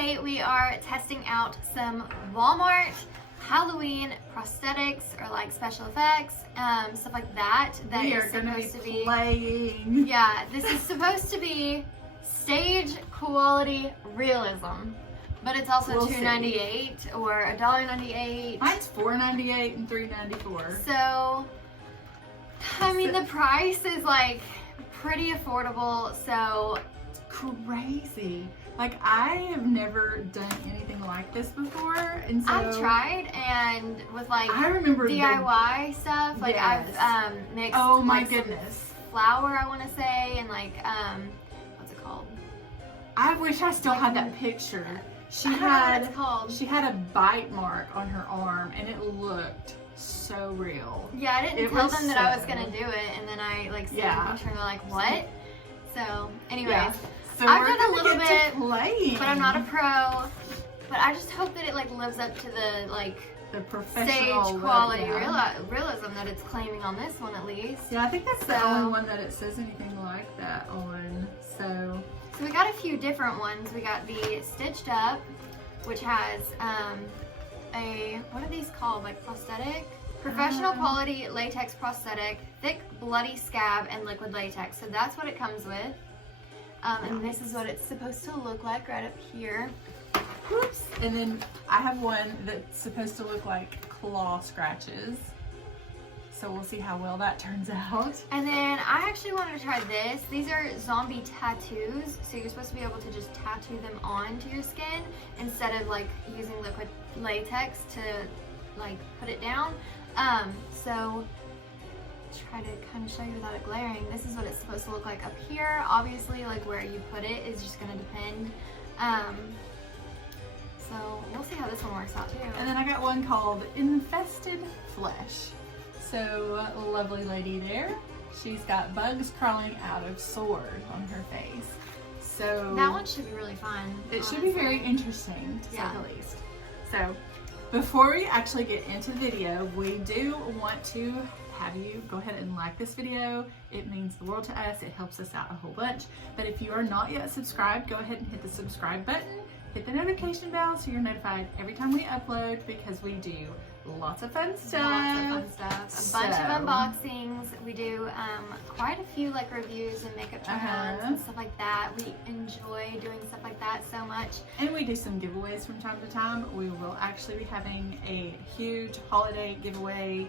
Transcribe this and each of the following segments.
today we are testing out some Walmart Halloween prosthetics or like special effects, stuff like that. That we is are going to supposed be to be playing. Yeah, this is supposed to be stage quality realism, but it's also We'll $2.98 or $1.98. Mine's $4.98 and $3.94. So, I mean, the price is like pretty affordable. So crazy. Like, I have never done anything like this before, and so I've tried, and with like I remember DIY stuff, like Yes. I've mixed Oh my like, some goodness. flour, I want to say, and like what's it called? I wish I still had that picture. She I don't know what it's called. She had a bite mark on her arm, and it looked so real. Yeah, I didn't It tell was them that I was so- gonna do it, and then I like sent Yeah. the picture, and they're like, "What?" So, anyways, Yeah. So I've we're done a gonna little get to bit, playing. but I'm not a pro. But I just hope that it like lives up to the like the stage professional quality yeah. realism that it's claiming on this one at least. Yeah, I think that's the So- only one that it says anything like that on. So So we got a few different ones. We got the Stitched Up, which has what are these called? Like prosthetic? Professional quality latex prosthetic, thick bloody scab, and liquid latex. So that's what it comes with. And this is what it's supposed to look like right up here. whoops. And then I have one that's supposed to look like claw scratches. So we'll see how well that turns out. And then I actually wanted to try this. These are zombie tattoos. So you're supposed to be able to just tattoo them onto your skin instead of like using liquid latex to like put it down. So try to kind of show you without it glaring. This is what it's supposed to look like up here. Obviously, like where you put it is just going to depend. So we'll see how this one works out too. And then I got one called Infested Flesh. So lovely lady there. She's got bugs crawling out of sword on her face. So That one should be really fun. it should be very honestly. interesting to Yeah. say the least. So before we actually get into the video, we do want to have you go ahead and like this video. It means the world to us. It helps us out a whole bunch. But if you are not yet subscribed, go ahead and hit the subscribe button. Hit the notification bell so you're notified every time we upload, because we do lots of fun stuff. Lots of fun stuff. A bunch So- of unboxings. We do quite a few like reviews and makeup try-ons and stuff like that. We enjoy doing stuff like that so much. And we do some giveaways from time to time. We will actually be having a huge holiday giveaway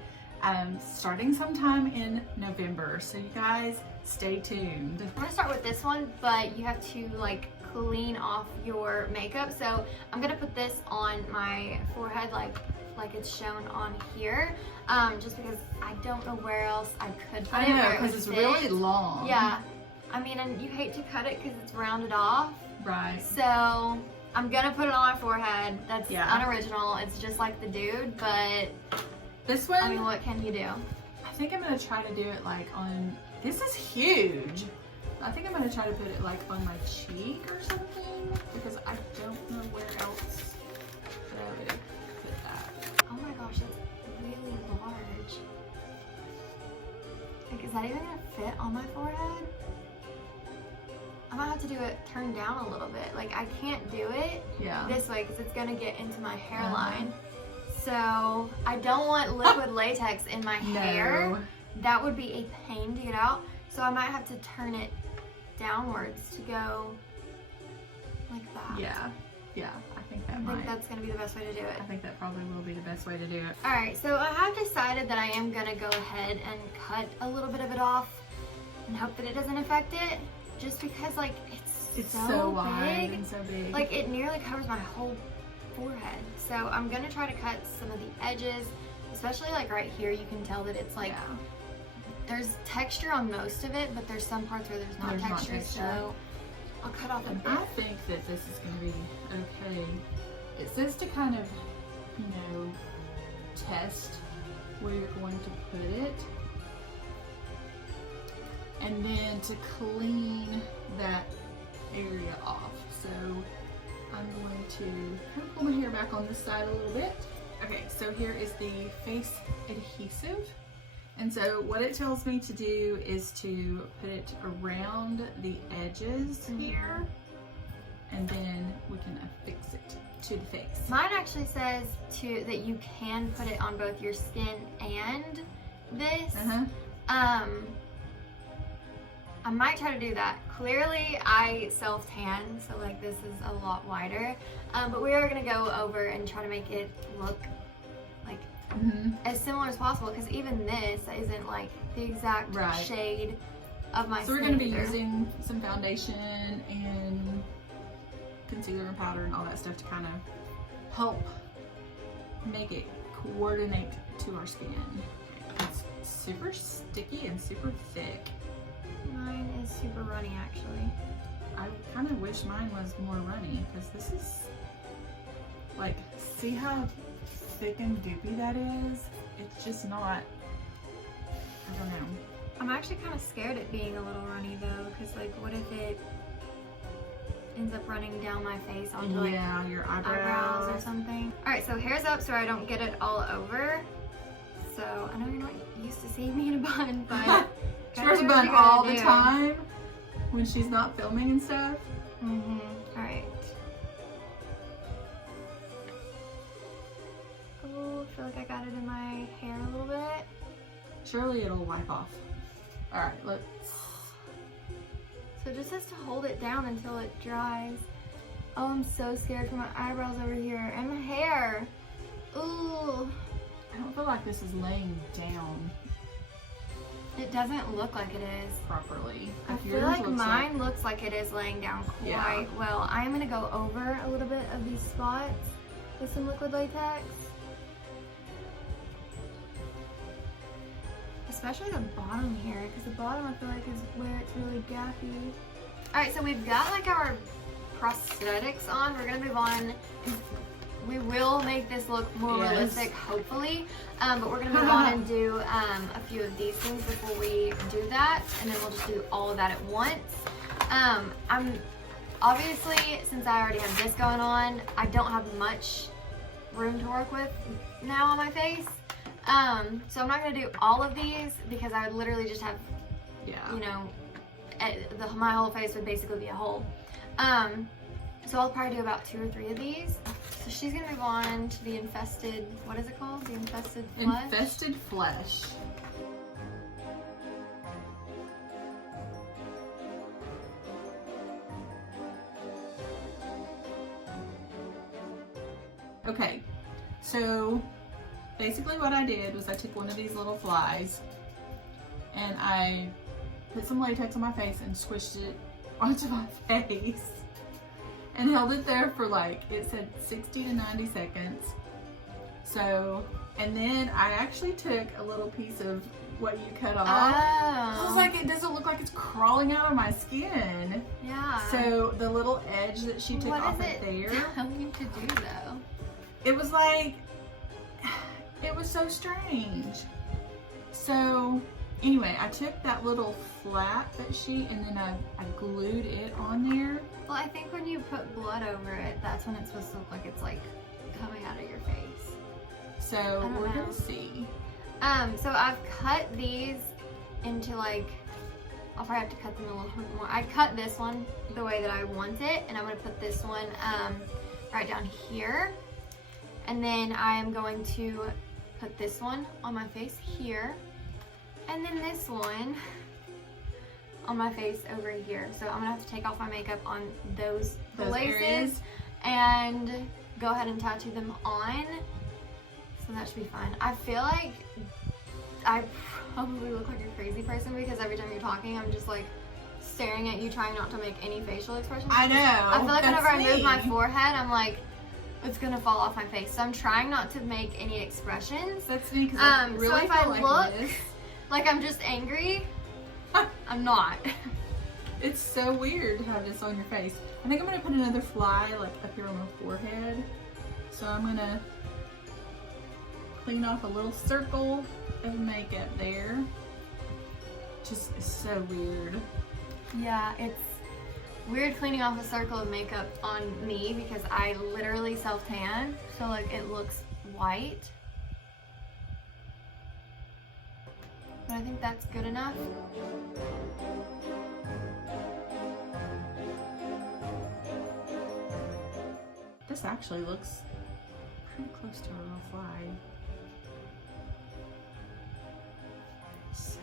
starting sometime in November. So you guys stay tuned. I'm gonna start with this one, but you have to like clean off your makeup. So I'm gonna put this on my forehead like it's shown on here, just because I don't know where else I could put I it know, where it would because it's fit. really long. Yeah, I mean, and you hate to cut it because it's rounded off. Right. So I'm gonna put it on my forehead. That's Yeah. unoriginal. It's just like the dude, but This one, I mean, what can you do? I think I'm gonna try to do it like on, this is huge. I think I'm gonna try to put it like on my cheek or something, because I don't know where else that I would put that. Oh my gosh, it's really large. Like, is that even gonna fit on my forehead? I might have to do it turned down a little bit. Like, I can't do it Yeah. this way because it's gonna get into my hairline. So I don't want liquid latex in my hair. No. That would be a pain to get out. So I might have to turn it downwards to go like that. Yeah, I think that I might. think that's gonna be the best way to do it. I think that probably will be the best way to do it. Alright, so I have decided that I am gonna go ahead and cut a little bit of it off and hope that it doesn't affect it, just because like it's so wide big. and so big. Like it nearly covers my whole forehead. So I'm gonna try to cut some of the edges, especially like right here. You can tell that it's like there's texture on most of it, but there's some parts where there's not texture. So I'll cut off a And bit. I think that this is going to be okay. It says to kind of, you know, test where you're going to put it, and then to clean that area off. So I'm going to kind of pull my hair back on this side a little bit. Okay, so here is the face adhesive. And so what it tells me to do is to put it around the edges here, and then we can affix it to the face. Mine actually says that you can put it on both your skin and this. I might try to do that. Clearly I self-tan, so like this is a lot wider. But we are gonna go over and try to make it look like as similar as possible, because even this isn't like the exact shade of my skin. So we're gonna be using some foundation and concealer and powder and all that stuff to kind of help make it coordinate to our skin. It's super sticky and super thick. Mine is super runny actually. I kind of wish mine was more runny, because this is like, see how thick and doopy that is? It's just not, I don't know. I'm actually kind of scared at being a little runny though, because like what if it ends up running down my face onto like your eyebrows or something. Alright, so hair's up so I don't get it all over. So I know you're not used to seeing me in a bun, but she wears a bun all the time when she's not filming and stuff. Alright. Oh, I feel like I got it in my hair a little bit. Surely it'll wipe off. Alright, let's... So it just has to hold it down until it dries. Oh, I'm so scared for my eyebrows over here and my hair. Ooh. I don't feel like this is laying down. It doesn't look like it is. Properly. I feel like mine looks like it is laying down quite well. I am going to go over a little bit of these spots with some liquid latex. Especially the bottom here, because the bottom I feel like is where it's really gappy. Alright, so we've got like our prosthetics on. We're going to move on. We will make this look more realistic, hopefully. But we're going to move on and do a few of these things before we do that. And then we'll just do all of that at once. I'm obviously, since I already have this going on, I don't have much room to work with now on my face. So I'm not going to do all of these because I would literally just have, you know, my whole face would basically be a hole. So I'll probably do about 2 or 3 of these. So she's going to move on to the infested, what is it called? The infested flesh? Infested flesh. Okay, so basically what I did was I took one of these little flies and I put some latex on my face and squished it onto my face and held it there for like, it said 60 to 90 seconds. So, and then I actually took a little piece of what you cut off. I was like, it doesn't look like it's crawling out of my skin. Yeah. So the little edge that she took off right there. What is it telling you to do though? It was like, it was so strange. So anyway, I took that little flap that and then I glued it on there. Well, I think when you put blood over it, that's when it's supposed to look like it's like coming out of your face. So we're gonna see. So I've cut these into like, I'll probably have to cut them a little bit more. I cut this one the way that I want it, and I'm gonna put this one right down here. And then I am going to put this one on my face here. And then this one on my face over here. So I'm gonna have to take off my makeup on those places areas. And go ahead and tattoo them on. So that should be fine. I feel like I probably look like a crazy person because every time you're talking, I'm just like staring at you, trying not to make any facial expressions. I know. I feel like whenever I move my forehead, I'm like, it's gonna fall off my face. So I'm trying not to make any expressions. That's me because I really so if feel I look this. like I'm just angry, I'm not. It's so weird to have this on your face. I think I'm gonna put another fly like up here on my forehead. So I'm gonna clean off a little circle of makeup there. Just is so weird. Yeah, it's weird cleaning off a circle of makeup on me because I literally self-tan, so like it looks white. But I think that's good enough. This actually looks pretty close to a real fly. So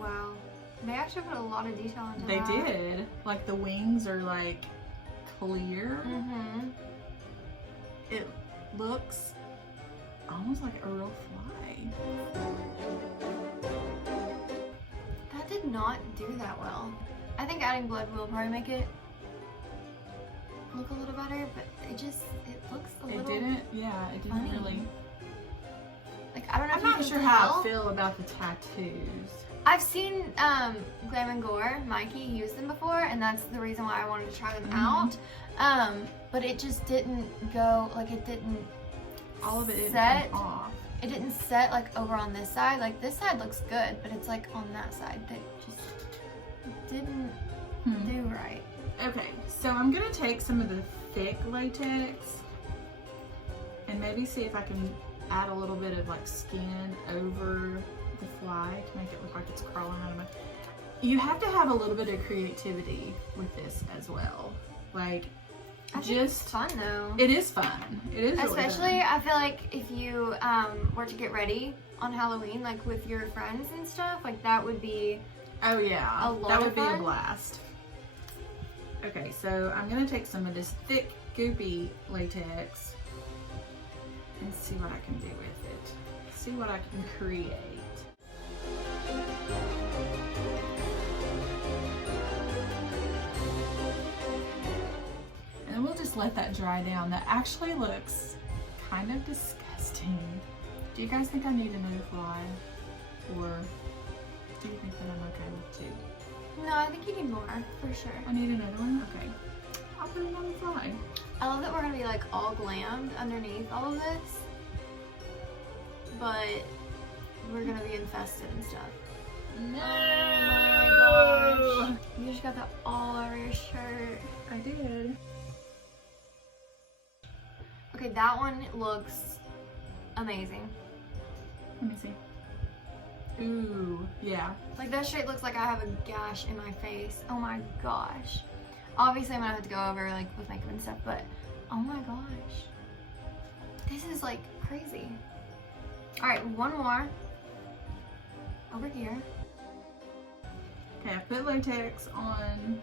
Wow. They actually put a lot of detail into they that. did. Like the wings are like clear. Mm-hmm. It looks almost like a real fly. That did not do that well. I think adding blood will probably make it look a little better, but it looks a little. It didn't funny. really. Like, I don't know I'm if you not can sure tell. how I feel about the tattoos. I've seen Glam and Glamour, Mikey, use them before, and that's the reason why I wanted to try them out. But it just didn't go, like, it didn't All of it didn't set. come off. It didn't set, like, over on this side. Like, this side looks good, but it's, like, on that side that just didn't do right. Okay, so I'm gonna take some of the thick latex and maybe see if I can add a little bit of like skin over the fly to make it look like it's crawling out of my. You have to have a little bit of creativity with this as well. Like, I think it's fun though. It is fun. It is Especially, really fun. I feel like if you were to get ready on Halloween, like with your friends and stuff, like that would be. Oh yeah, a lot that of would be a fun. blast. Okay, so I'm gonna take some of this thick, goopy latex and see what I can do with it. See what I can create. And we'll just let that dry down. That actually looks kind of disgusting. Do you guys think I need another fly? Or do you think that I'm okay with two? No, I think you need more, for sure. I need another one? Okay. I'll put another fly. I love that we're gonna be like all glammed underneath all of this, but we're gonna be infested and stuff. No! Oh my gosh. You just got that all over your shirt. I did. Okay, that one looks amazing. Let me see. Ooh, yeah. Like that straight looks like I have a gash in my face. Oh my gosh. Obviously I'm gonna have to go over like with makeup and stuff, but oh my gosh. This is like crazy. Alright, one more. Over here. Okay, I put latex on.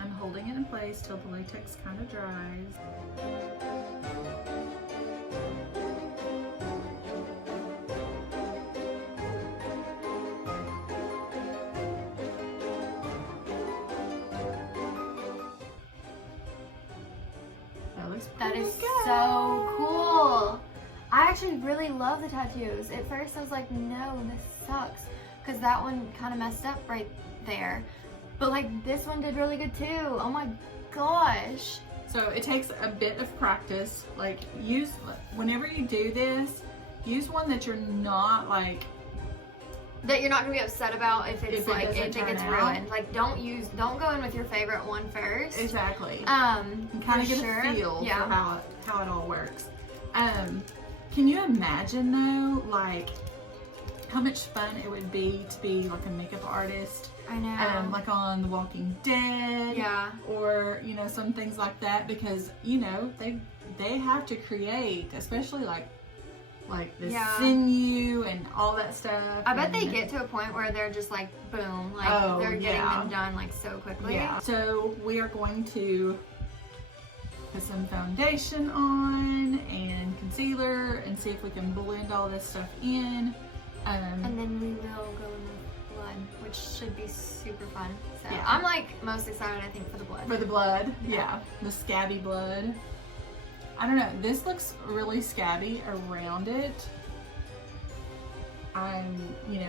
I'm holding it in place till the latex kind of dries. That is so cool. I actually really love the tattoos. At first I was like, no, this sucks. Because that one kind of messed up right there. But like this one did really good too. Oh my gosh. So it takes a bit of practice. Like whenever you do this, use one that you're not like. That you're not gonna be upset about if it's like if it turn gets out. ruined. Like don't go in with your favorite one first. Exactly. You For kind of get sure. a feel Yeah. for how it all works. Can you imagine though, like how much fun it would be to be like a makeup artist? I know. Like on The Walking Dead. Yeah. Or some things like that, because they have to create, especially like the sinew and all that stuff. I bet they get to a point where they're just like boom, like they're getting them done like so quickly. Yeah. So we are going to put some foundation on and concealer and see if we can blend all this stuff in. And then we will go in with blood, which should be super fun. So Yeah. I'm like most excited, I think, for the blood. For the blood, yeah. The scabby blood. I don't know, this looks really scabby around it.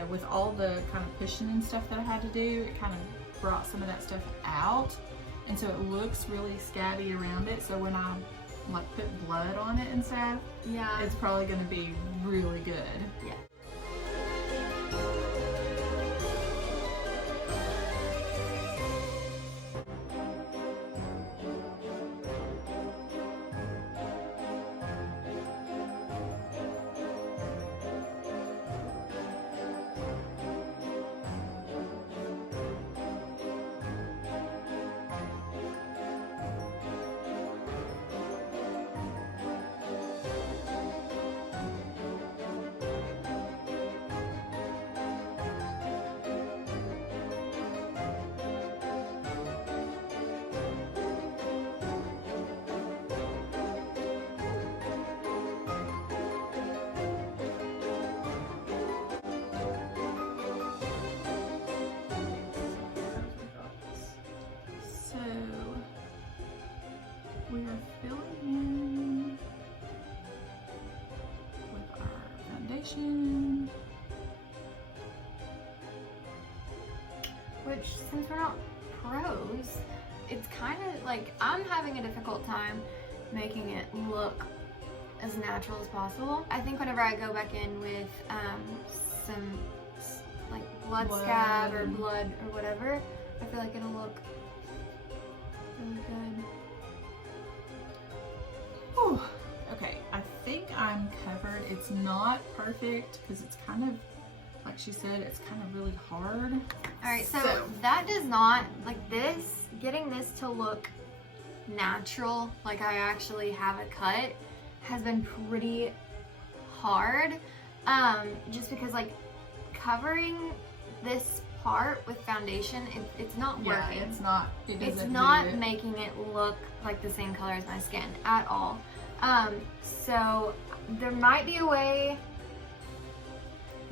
With all the kind of pushing and stuff that I had to do, it kind of brought some of that stuff out. And so it looks really scabby around it. So when I like put blood on it and stuff, Yeah. it's probably gonna be really good. Yeah. foundation. Which, since we're not pros, it's kind of like, I'm having a difficult time making it look as natural as possible. I think whenever I go back in with some like blood scab or blood or whatever, I feel like it'll look really good. Whew. Okay, I think I'm covered. It's not perfect because it's kind of, like she said, it's kind of really hard. Alright, so that does not, like this, getting this to look natural, like I actually have a cut, has been pretty hard. Just because like covering this part with foundation, it's not working. Yeah, it's not making it look like the same color as my skin at all. So there might be a way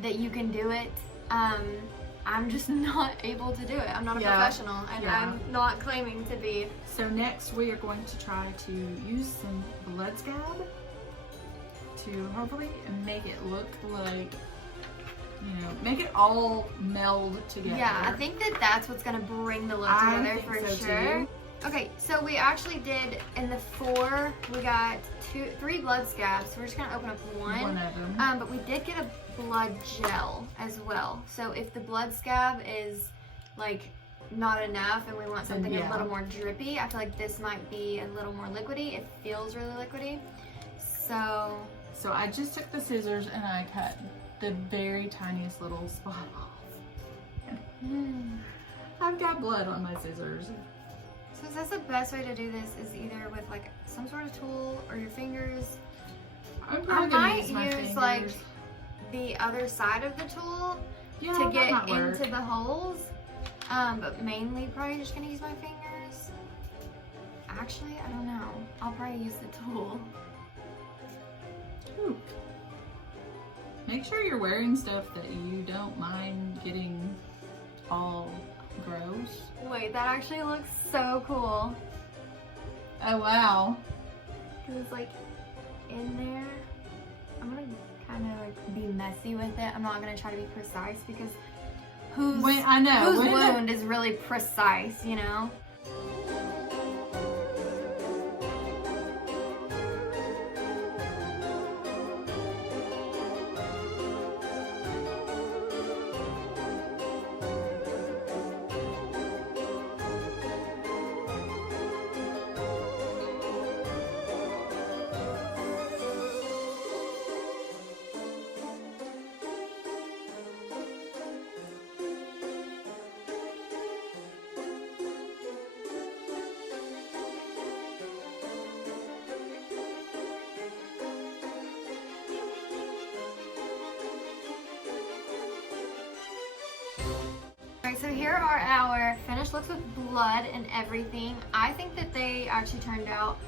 that you can do it. I'm just not able to do it. I'm not a professional, and I'm not claiming to be. So next we are going to try to use some blood scab to hopefully make it look like, you know, make it all meld together. Yeah, I think that that's what's gonna bring the look together for sure. Okay, so we actually did, in the 4, we got 3 blood scabs, so we're just gonna open up one of them. But we did get a blood gel as well. So if the blood scab is like not enough and we want something a little more drippy, I feel like this might be a little more liquidy. It feels really liquidy. So I just took the scissors and I cut the very tiniest little spot off. I've got blood on my scissors. So is that the best way to do this, is either with like some sort of tool or your fingers? I might use like the other side of the tool to get into the holes, but mainly probably just gonna use my fingers. Actually, I don't know. I'll probably use the tool. Ooh. Make sure you're wearing stuff that you don't mind getting all gross. Wait, that actually looks so cool. Oh wow. Because it's like in there. I'm gonna kind of like be messy with it. I'm not gonna try to be precise because whose wound is really precise, you know? Alright, so here are our finished looks with blood and everything. I think that they actually turned out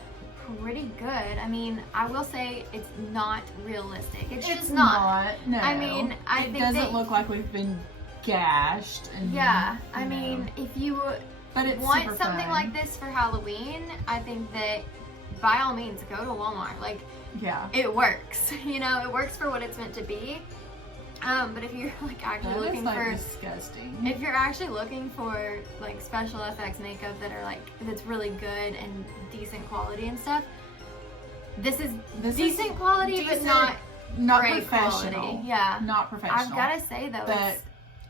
pretty good. I mean, I will say it's not realistic. It's just not. No. I mean, it doesn't look like we've been gashed. And, yeah, I mean, if you want something fun. Like this for Halloween, I think that by all means go to Walmart. Like, yeah, it works. You know, it works for what it's meant to be. But if you're like actually looking for disgusting. If you're actually looking for like special effects makeup that are like that's really good and decent quality and stuff, this is decent quality, but not great professional. Quality. Yeah, not professional. I've got to say though, but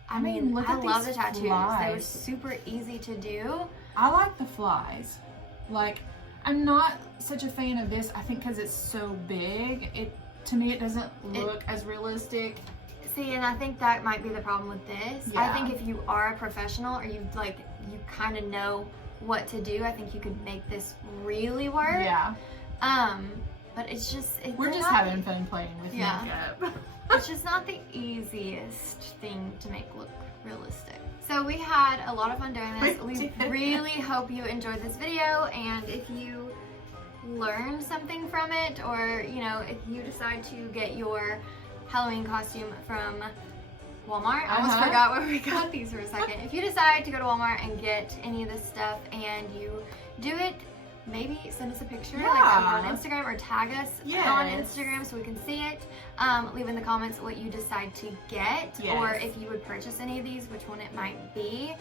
I mean, look I at love the these tattoos. flies. They were super easy to do. I like the flies. Like, I'm not such a fan of this. I think because it's so big, to me it doesn't look as realistic. See, and I think that might be the problem with this. Yeah. I think if you are a professional or you kind of know what to do, I think you could make this really work. Yeah. But it's just we're just having fun playing with makeup. It's just not the easiest thing to make look realistic. So we had a lot of fun doing this. We really hope you enjoyed this video, and if you learned something from it, or you know, if you decide to get your Halloween costume from Walmart. I almost forgot where we got these for a second. If you decide to go to Walmart and get any of this stuff and you do it, maybe send us a picture Yeah. like on Instagram, or tag us Yes. on Instagram so we can see it. Leave in the comments what you decide to get, Yes. or if you would purchase any of these, which one it might be.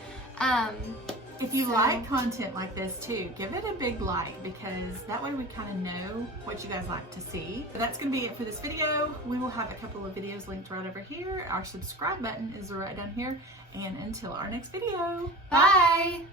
If you like content like this too, give it a big like, because that way we kind of know what you guys like to see. But that's going to be it for this video. We will have a couple of videos linked right over here. Our subscribe button is right down here. And until our next video, Bye!